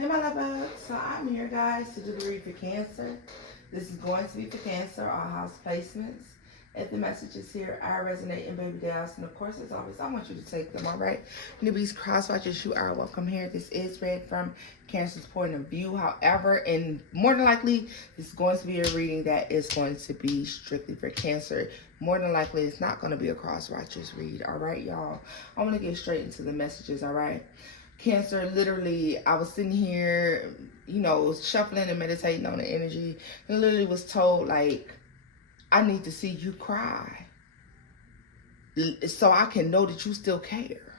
Hey my love bugs, so I'm here guys to do the read for Cancer. This is going to be for Cancer, all house placements. If the messages here I resonate in baby dolls, and of course as always I want you to take them, alright? Newbies, cross watchers, you are welcome here. This is read from Cancer's point of view. However, and more than likely this is going to be a reading that is going to be strictly for Cancer. More than likely it's not going to be a cross watchers read, alright y'all? I want to get straight into the messages, alright? Cancer, literally, I was sitting here, shuffling and meditating on the energy, and literally was told, like, I need to see you cry so I can know that you still care.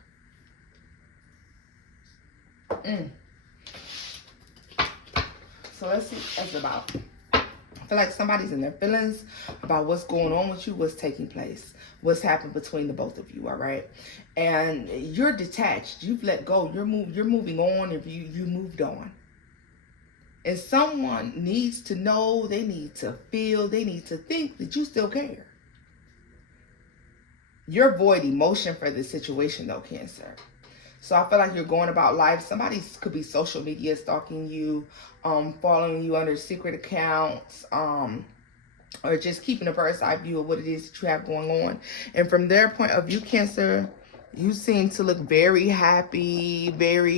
So let's see what that's about. I feel like somebody's in their feelings about what's going on with you, what's taking place, what's happened between the both of you, all right? And you're detached. You've let go. You're moving on, if you moved on. And someone needs to know, they need to feel, they need to think that you still care. You're void emotion for this situation though, Cancer. So I feel like you're going about life. Somebody could be social media stalking you, following you under secret accounts, or just keeping a bird's eye view of what it is that you have going on. And from their point of view, Cancer, you seem to look very happy, very,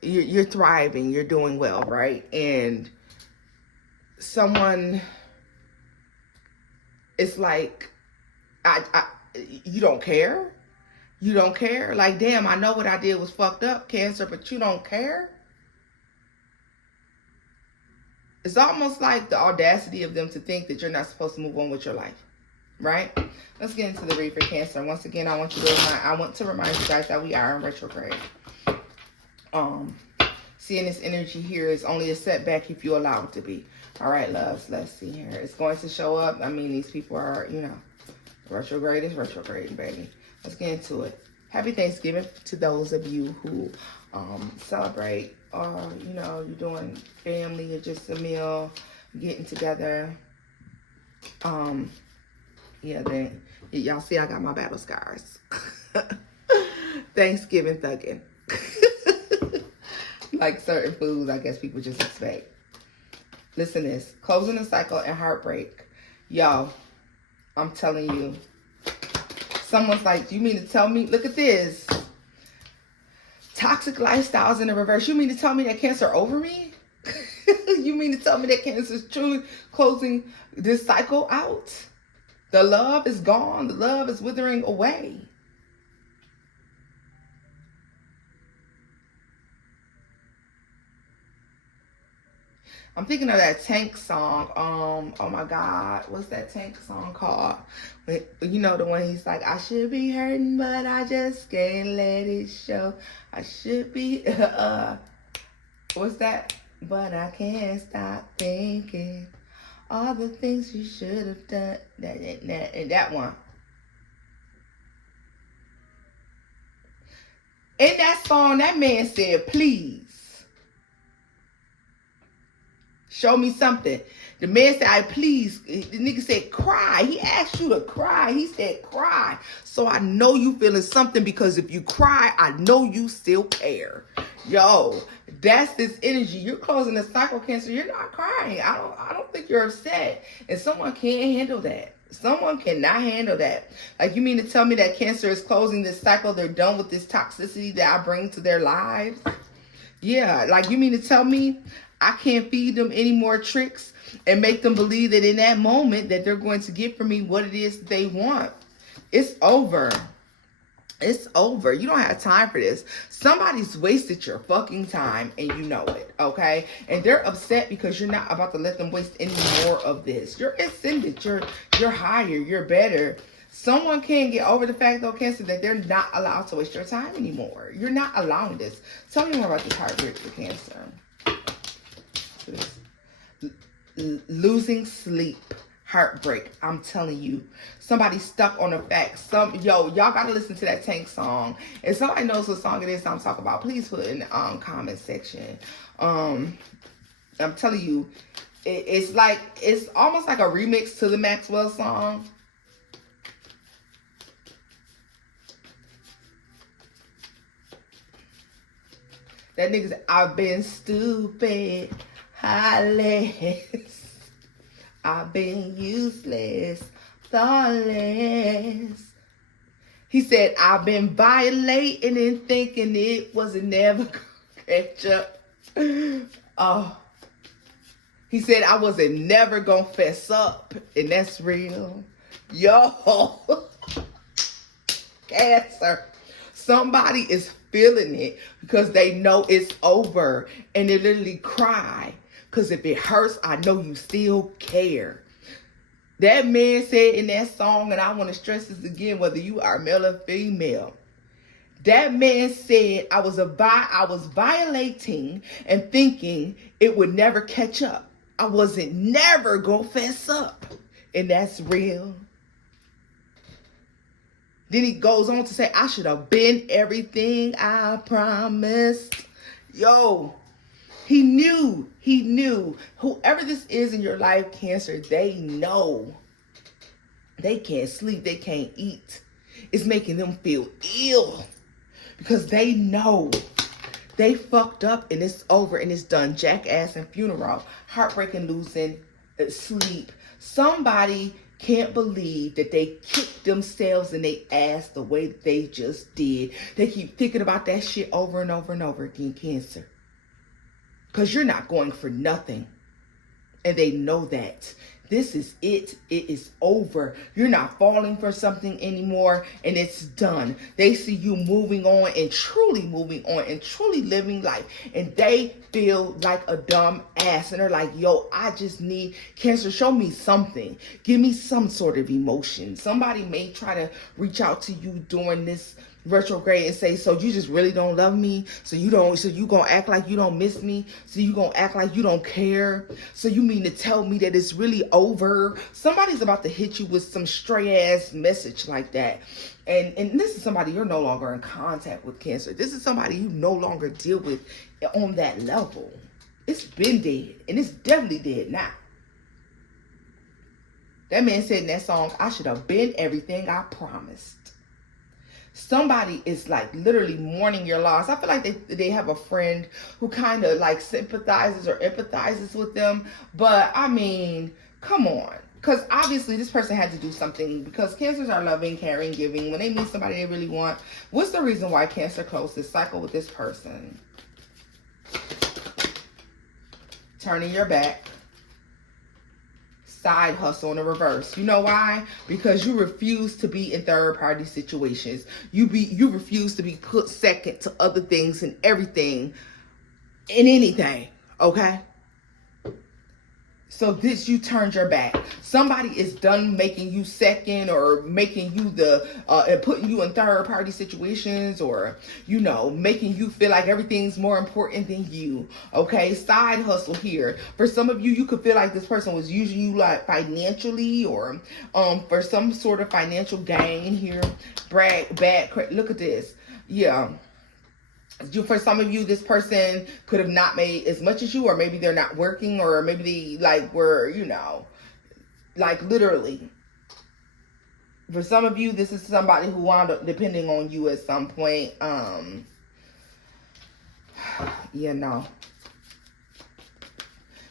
you're thriving, you're doing well, right? And someone, it's like, you don't care. You don't care. Like, damn, I know what I did was fucked up, Cancer, but you don't care. It's almost like the audacity of them to think that you're not supposed to move on with your life, right? Let's get into the read for Cancer. Once again, I want to remind you guys that we are in retrograde. Seeing this energy here is only a setback if you allow it to be. All right, loves, let's see here. It's going to show up. I mean, these people are, retrograde is retrograding, baby. Let's get into it. Happy Thanksgiving to those of you who celebrate, or you're doing family or just a meal, getting together. Y'all see I got my battle scars. Thanksgiving thugging. Like certain foods, I guess people just expect. Listen to this. Closing the cycle and heartbreak. Yo, I'm telling you. Someone's like, you mean to tell me, look at this. Toxic lifestyles in the reverse. You mean to tell me that Cancer over me? You mean to tell me that Cancer is truly closing this cycle out? The love is gone. The love is withering away. I'm thinking of that Tank song. Oh my God, what's that Tank song called? You know, the one he's like, I should be hurting, but I just can't let it show. I should be, what's that? But I can't stop thinking all the things you should have done. That one. In that song, that man said, please. Show me something. The man said, please. The nigga said, cry. He asked you to cry. He said, cry. So I know you feeling something, because if you cry, I know you still care. Yo, that's this energy. You're closing the cycle, Cancer. You're not crying. I don't think you're upset. And someone can't handle that. Someone cannot handle that. Like, you mean to tell me that Cancer is closing this cycle? They're done with this toxicity that I bring to their lives? Yeah, like, you mean to tell me I can't feed them any more tricks and make them believe that in that moment that they're going to get from me what it is they want? It's over. It's over. You don't have time for this. Somebody's wasted your fucking time and you know it, okay? And they're upset because you're not about to let them waste any more of this. You're ascendant. You're higher. You're better. Someone can't get over the fact, though, Cancer, that they're not allowed to waste your time anymore. You're not allowing this. Tell me more about this heartbreak for Cancer. Losing sleep, heartbreak. I'm telling you, somebody stuck on the fact. Y'all gotta listen to that Tank song. If somebody knows what song it is I'm talking about, please put it in the comment section. I'm telling you, it's almost like a remix to the Maxwell song. That nigga said, I've been stupid, heartless. I've been useless, thoughtless. He said, I've been violating and thinking it wasn't never gonna catch up. Oh. He said, I wasn't never gonna fess up. And that's real. Yo. Cancer. Somebody is feeling it because they know it's over. And they literally cry. Because if it hurts, I know you still care. That man said in that song, and I want to stress this again, whether you are male or female. That man said, I was violating and thinking it would never catch up. I wasn't never going to fess up. And that's real. Then he goes on to say, I should have been everything I promised. Yo. He knew, whoever this is in your life, Cancer, they know. They can't sleep, they can't eat. It's making them feel ill because they know they fucked up and it's over and it's done. Jackass and funeral, heartbreaking, losing sleep. Somebody can't believe that they kicked themselves in their ass the way that they just did. They keep thinking about that shit over and over and over again, Cancer. Because you're not going for nothing. And they know that. This is it. It is over. You're not falling for something anymore. And it's done. They see you moving on and truly living life. And they feel like a dumb ass. And they're like, yo, I just need Cancer. Show me something. Give me some sort of emotion. Somebody may try to reach out to you during this retrograde and say, so you just really don't love me? So you gonna act like you don't miss me? So you gonna act like you don't care? So you mean to tell me that it's really over? Somebody's about to hit you with some stray ass message like that. And this is somebody you're no longer in contact with, Cancer. This is somebody you no longer deal with on that level. It's been dead, and it's definitely dead now. That man said in that song, I should have been everything I promised. Somebody is like literally mourning your loss. I feel like they have a friend who kind of like sympathizes or empathizes with them. But I mean, come on. Because obviously this person had to do something, because Cancers are loving, caring, giving. When they meet somebody they really want, what's the reason why Cancer closed this cycle with this person? Turning your back. Side hustle in the reverse. You know why? Because you refuse to be in third party situations. You refuse to be put second to other things and everything in anything. Okay? So you turned your back. Somebody is done making you second, or making you and putting you in third party situations, or, you know, making you feel like everything's more important than you. Okay. Side hustle here. For some of you, you could feel like this person was using you like financially, or for some sort of financial gain here. Look at this. Yeah. For some of you, this person could have not made as much as you, or maybe they're not working, or maybe they like were, you know, like literally. For some of you, this is somebody who wound up depending on you at some point. You know,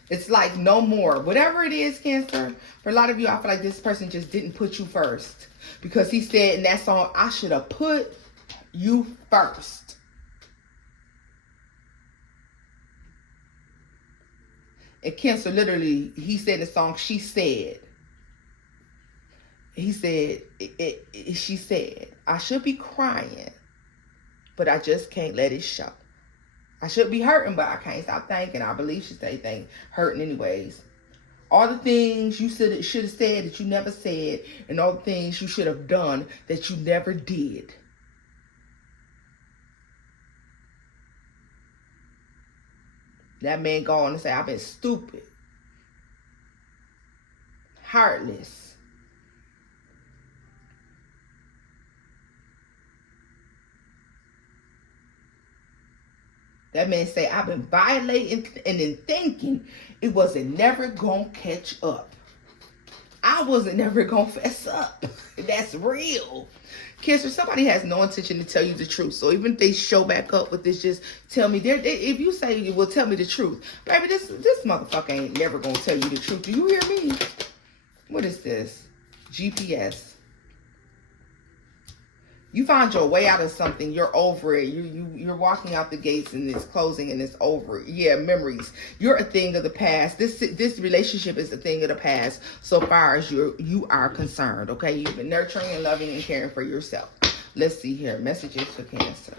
it's like no more. Whatever it is, Cancer, for a lot of you, I feel like this person just didn't put you first, because he said in that song, I should have put you first. And Cancer, literally, he said in the song, she said. He said, she said, I should be crying, but I just can't let it show. I should be hurting, but I can't stop thinking. I believe she stay hurting anyways. All the things you should have said that you never said, and all the things you should have done that you never did. That man go on and say, I've been stupid, heartless. That man say, I've been violating and then thinking it wasn't never gonna catch up. I wasn't never gonna fess up. That's real. Cancer, somebody has no intention to tell you the truth. So even if they show back up with this, just tell me. If you say you will tell me the truth, baby, this motherfucker ain't never gonna tell you the truth. Do you hear me? What is this? GPS. You found your way out of something. You're over it. You're walking out the gates and it's closing and it's over. Yeah, memories. You're a thing of the past. This relationship is a thing of the past so far as you are concerned. Okay, you've been nurturing and loving and caring for yourself. Let's see here. Messages for Cancer.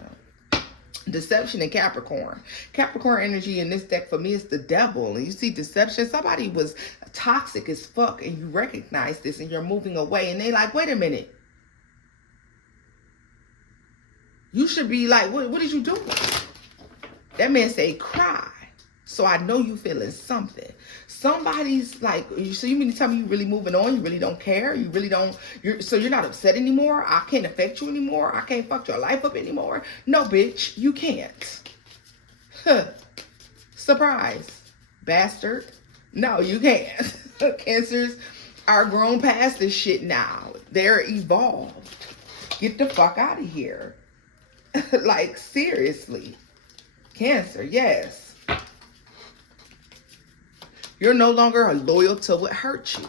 Deception and Capricorn. Capricorn energy in this deck for me is the devil. And you see deception. Somebody was toxic as fuck and you recognize this and you're moving away and they like, wait a minute. You should be like, what did you do? That man say, cry. So I know you feeling something. Somebody's like, so you mean to tell me you really moving on? You really don't care? You really don't, so you're not upset anymore? I can't affect you anymore? I can't fuck your life up anymore? No, bitch, you can't. Huh. Surprise, bastard. No, you can't. Cancers are grown past this shit now. They're evolved. Get the fuck out of here. Like, seriously. Cancer, yes. You're no longer loyal to what hurt you.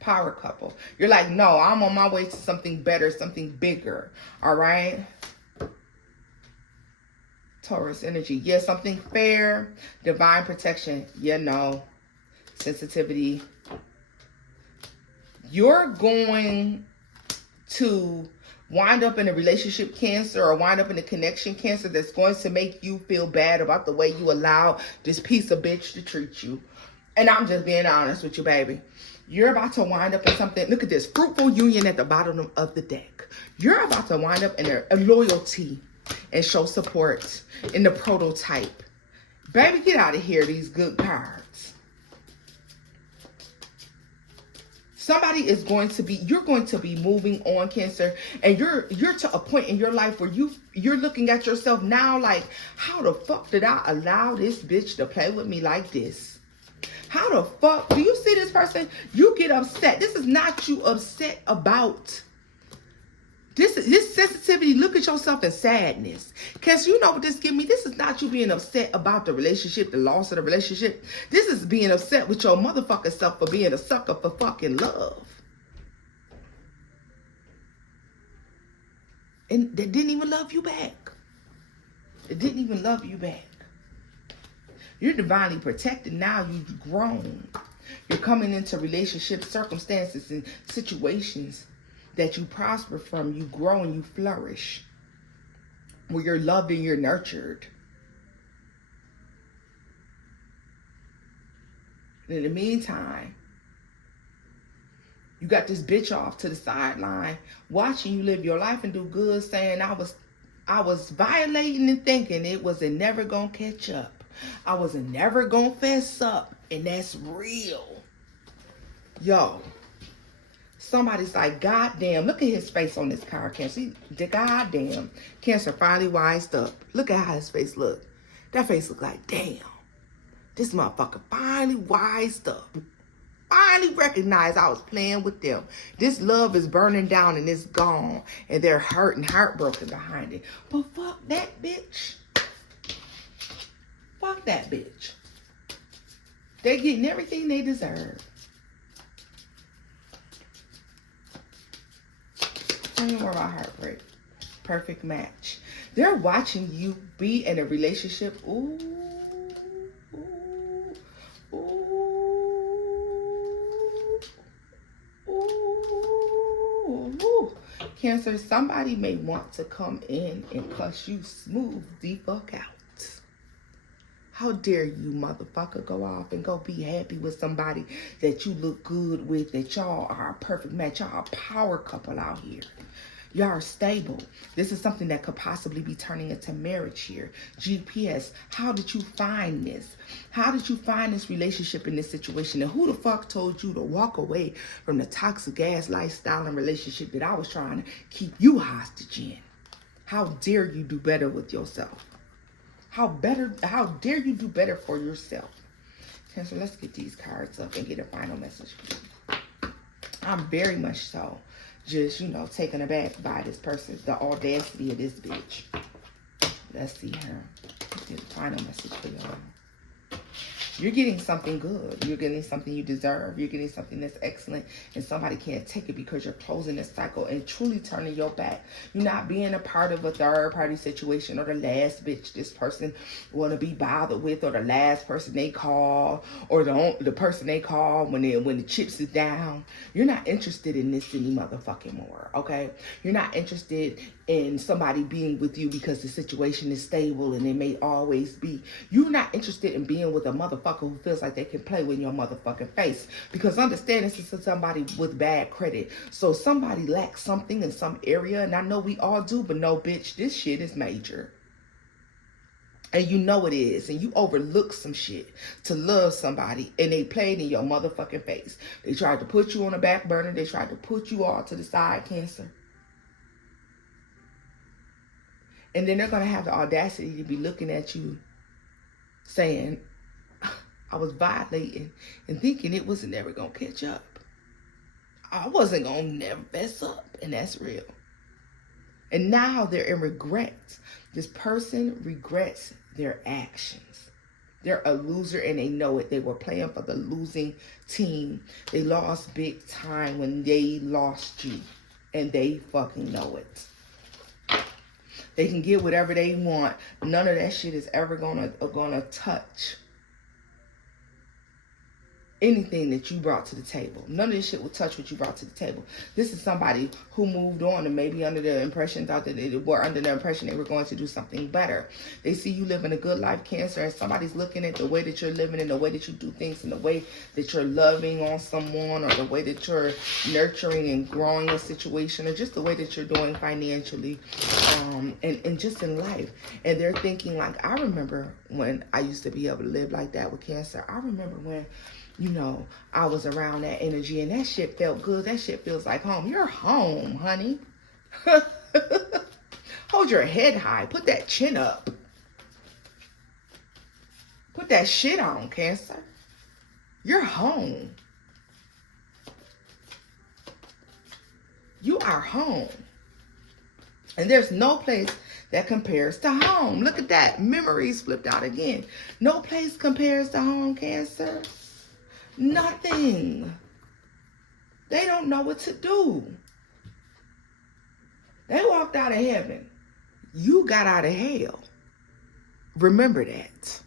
Power couple. You're like, no, I'm on my way to something better, something bigger. All right? Taurus energy. Yeah, something fair. Divine protection. Yeah, no. Sensitivity. You're going to wind up in a relationship, Cancer, or wind up in a connection, Cancer, that's going to make you feel bad about the way you allow this piece of bitch to treat you. And I'm just being honest with you, baby. You're about to wind up in something. Look at this. Fruitful union at the bottom of the deck. You're about to wind up in a loyalty and show support in the prototype. Baby, get out of here, these good cards. Somebody is going to be, you're going to be moving on, Cancer, and you're to a point in your life where you're looking at yourself now like, how the fuck did I allow this bitch to play with me like this? How the fuck, do you see this person? You get upset. This is not you upset about. This sensitivity, look at yourself in sadness. Because you know what this give me? This is not you being upset about the relationship, the loss of the relationship. This is being upset with your motherfucking self for being a sucker for fucking love. And they didn't even love you back. They didn't even love you back. You're divinely protected now. You've grown. You're coming into relationship circumstances and situations that you prosper from, you grow and you flourish, where you're loved and you're nurtured. And in the meantime, you got this bitch off to the sideline, watching you live your life and do good, saying I was violating and thinking it wasn't never gonna catch up. I wasn't never gonna fess up, and that's real. Yo. Somebody's like, goddamn, look at his face on this card, Cancer. See, the goddamn Cancer finally wised up. Look at how his face look. That face look like, damn, this motherfucker finally wised up. Finally recognized I was playing with them. This love is burning down and it's gone. And they're hurt and heartbroken behind it. But fuck that bitch. Fuck that bitch. They're getting everything they deserve. Tell me more about heartbreak. Perfect match. They're watching you be in a relationship. Ooh, ooh, ooh, ooh. Cancer, somebody may want to come in and cuss you smooth the fuck out. How dare you, motherfucker, go off and go be happy with somebody that you look good with, that y'all are a perfect match. Y'all a power couple out here. Y'all are stable. This is something that could possibly be turning into marriage here. GPS, how did you find this? How did you find this relationship in this situation? And who the fuck told you to walk away from the toxic ass lifestyle and relationship that I was trying to keep you hostage in? How dare you do better with yourself? How dare you do better for yourself? Cancer, let's get these cards up and get a final message. I'm very much so just, taken aback by this person, the audacity of this bitch. Let's see here. Let's get the final message for y'all. You're getting something good. You're getting something you deserve. You're getting something that's excellent, and somebody can't take it because you're closing this cycle and truly turning your back. You're not being a part of a third-party situation or the last bitch this person want to be bothered with, or the last person they call, or the person they call when the chips is down. You're not interested in this any motherfucking more, okay? You're not interested in somebody being with you because the situation is stable and it may always be. You're not interested in being with a motherfucker who feels like they can play with your motherfucking face. Because understand, this is somebody with bad credit. So somebody lacks something in some area, and I know we all do, but no, bitch, this shit is major. And you know it is, and you overlook some shit to love somebody, and they played in your motherfucking face. They tried to put you on the back burner. They tried to put you all to the side, Cancer. And then they're going to have the audacity to be looking at you saying, I was violating and thinking it was never going to catch up. I wasn't going to never mess up, and that's real. And now they're in regret. This person regrets their actions. They're a loser, and they know it. They were playing for the losing team. They lost big time when they lost you, and they fucking know it. They can get whatever they want. None of that shit is ever gonna touch anything that you brought to the table. None of this shit will touch what you brought to the table. This is somebody who moved on and maybe under the impression, thought that they were under the impression they were going to do something better. They see you living a good life, Cancer, and somebody's looking at the way that you're living and the way that you do things and the way that you're loving on someone, or the way that you're nurturing and growing a situation, or just the way that you're doing financially, and just in life. And they're thinking like, I remember when I used to be able to live like that with Cancer. I remember when I was around that energy, and that shit felt good. That shit feels like home. You're home, honey. Hold your head high. Put that chin up. Put that shit on, Cancer. You're home. You are home. And there's no place that compares to home. Look at that. Memories flipped out again. No place compares to home, Cancer. Nothing. They don't know what to do. They walked out of heaven. You got out of hell. Remember that.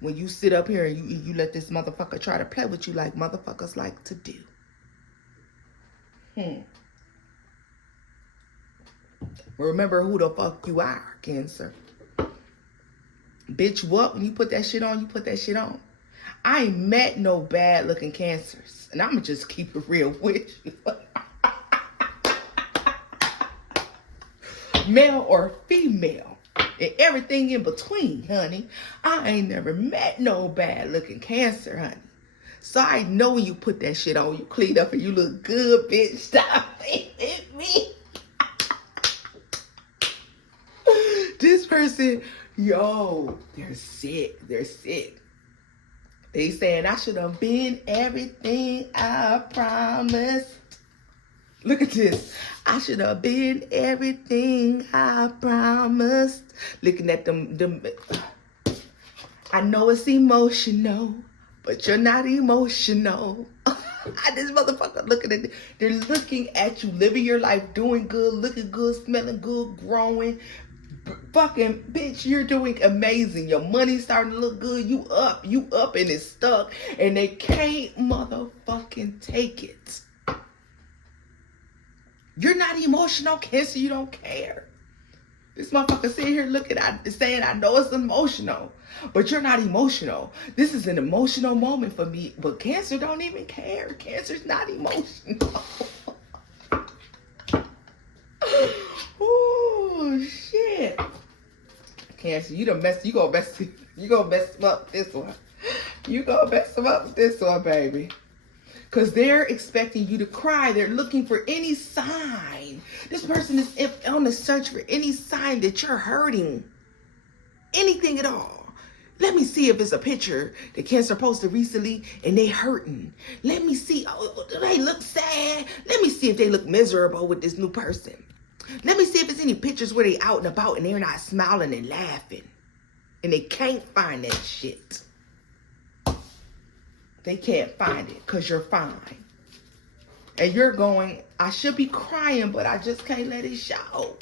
When you sit up here and you let this motherfucker try to play with you like motherfuckers like to do. Remember who the fuck you are, Cancer. Bitch, what? When you put that shit on, you put that shit on. I ain't met no bad looking Cancers. And I'm going to just keep it real with you. Male or female. And everything in between, honey. I ain't never met no bad looking Cancer, honey. So I know when you put that shit on, you clean up and you look good, bitch. Stop it, me. This person, they're sick. They're sick. They saying I should have been everything I promised. Look at this. I should have been everything I promised. Looking at them. I know it's emotional, but you're not emotional. This motherfucker looking at, they're looking at you, living your life, doing good, looking good, smelling good, growing. Fucking bitch, you're doing amazing. Your money's starting to look good. You up and it's stuck, and they can't motherfucking take it. You're not emotional, Cancer. You don't care. This motherfucker sitting here looking at saying, I know it's emotional, but you're not emotional. This is an emotional moment for me, but Cancer don't even care. Cancer's not emotional. Oh shit. Cancer, you gonna mess them up this one. You gonna mess them up with this one, baby. Cause they're expecting you to cry. They're looking for any sign. This person is on the search for any sign that you're hurting. Anything at all. Let me see if it's a picture that Cancer posted recently and they hurting. Let me see. Oh, do they look sad? Let me see if they look miserable with this new person. Let me see if there's any pictures where they out and about and they're not smiling and laughing. And they can't find that shit. They can't find it because you're fine. And you're going, I should be crying, but I just can't let it show.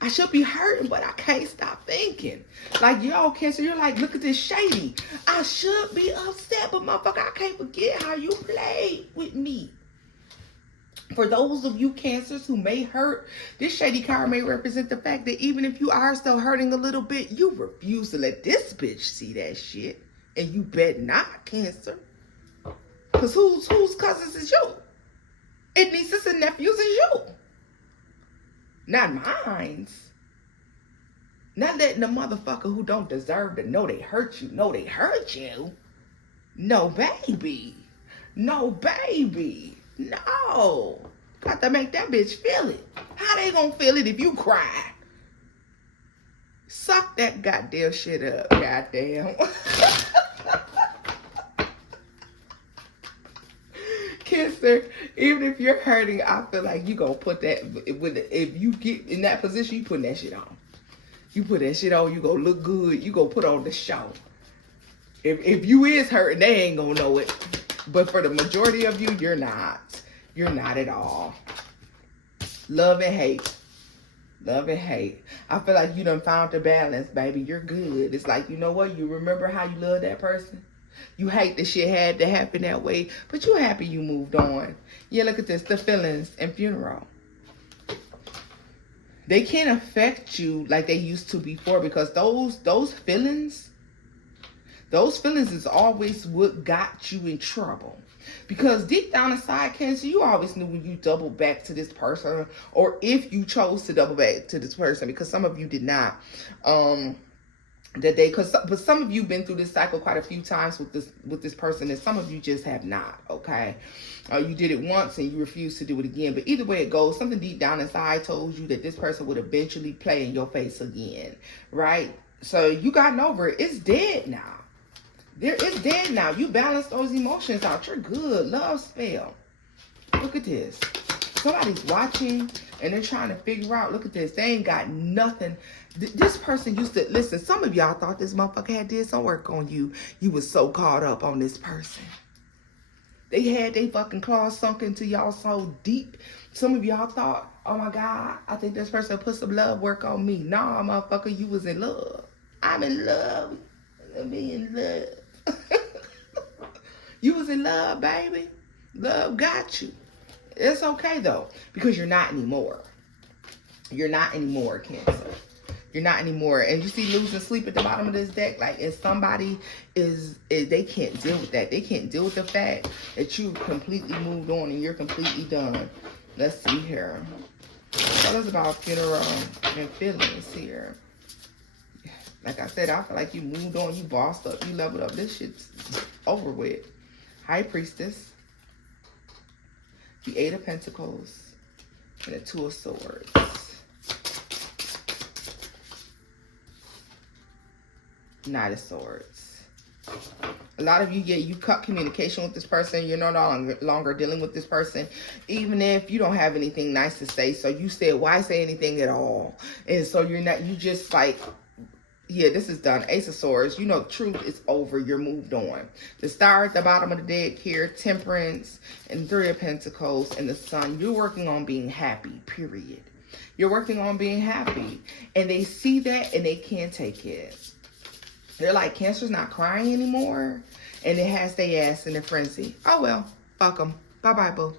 I should be hurting, but I can't stop thinking. Like, yo, Cancer, you're like, look at this shady. I should be upset, but motherfucker, I can't forget how you played with me. For those of you Cancers who may hurt, this shady card may represent the fact that even if you are still hurting a little bit, you refuse to let this bitch see that shit. And you bet not, Cancer. Because whose cousins is you? And nieces and nephews is you. Not mine's. Not letting the motherfucker who don't deserve to know they hurt you know they hurt you. No, baby. No, baby. No. Got to make that bitch feel it. How they gonna feel it if you cry? Suck that goddamn shit up, goddamn. Cancer, even if you're hurting, I feel like you gonna put that, if you get in that position, you putting that shit on. You put that shit on, you gonna look good, you gonna put on the show. If you is hurting, they ain't gonna know it. But for the majority of you, you're not. You're not at all. Love and hate. Love and hate. I feel like you done found the balance, baby. You're good. It's like, you know what? You remember how you love that person? You hate the shit had to happen that way, but you happy you moved on. Yeah, look at this. The feelings and funeral. They can't affect you like they used to before because those feelings is always what got you in trouble. Because deep down inside, Cancer, you always knew when you double back to this person, or if you chose to double back to this person, because some of you did not. But some of you been through this cycle quite a few times with this person, and some of you just have not. Okay, you did it once and you refused to do it again. But either way it goes, something deep down inside told you that this person would eventually play in your face again, right? So you gotten over it. It's dead now. It's dead now. You balance those emotions out. You're good. Love spell. Look at this. Somebody's watching and they're trying to figure out. Look at this. They ain't got nothing. This person used to, listen, some of y'all thought this motherfucker had did some work on you. You was so caught up on this person. They had they fucking claws sunk into y'all so deep. Some of y'all thought, oh my God, I think this person put some love work on me. Nah, motherfucker, you was in love. I'm in love. Let me in love. You was in love, baby. Love got you. It's okay though, because you're not anymore. You're not anymore, Cancer. You're not anymore. And you see losing sleep at the bottom of this deck. Like if somebody they can't deal with that. They can't deal with the fact that you completely moved on and you're completely done. Let's see here. Tell us about funeral and feelings here. Like I said, I feel like you moved on, you bossed up, you leveled up. This shit's over with. High Priestess, the Eight of Pentacles, and the Two of Swords. Knight of Swords. A lot of you, yeah, you cut communication with this person. You're no longer dealing with this person, even if you don't have anything nice to say. So you said, why say anything at all? And so you just like, yeah, this is done. Ace of Swords. You know, the truth is over. You're moved on. The Star at the bottom of the deck here, Temperance, and Three of Pentacles, and the Sun. You're working on being happy, period. You're working on being happy. And they see that and they can't take it. They're like, Cancer's not crying anymore. And it has their ass in a frenzy. Oh, well, fuck them. Bye-bye, boo.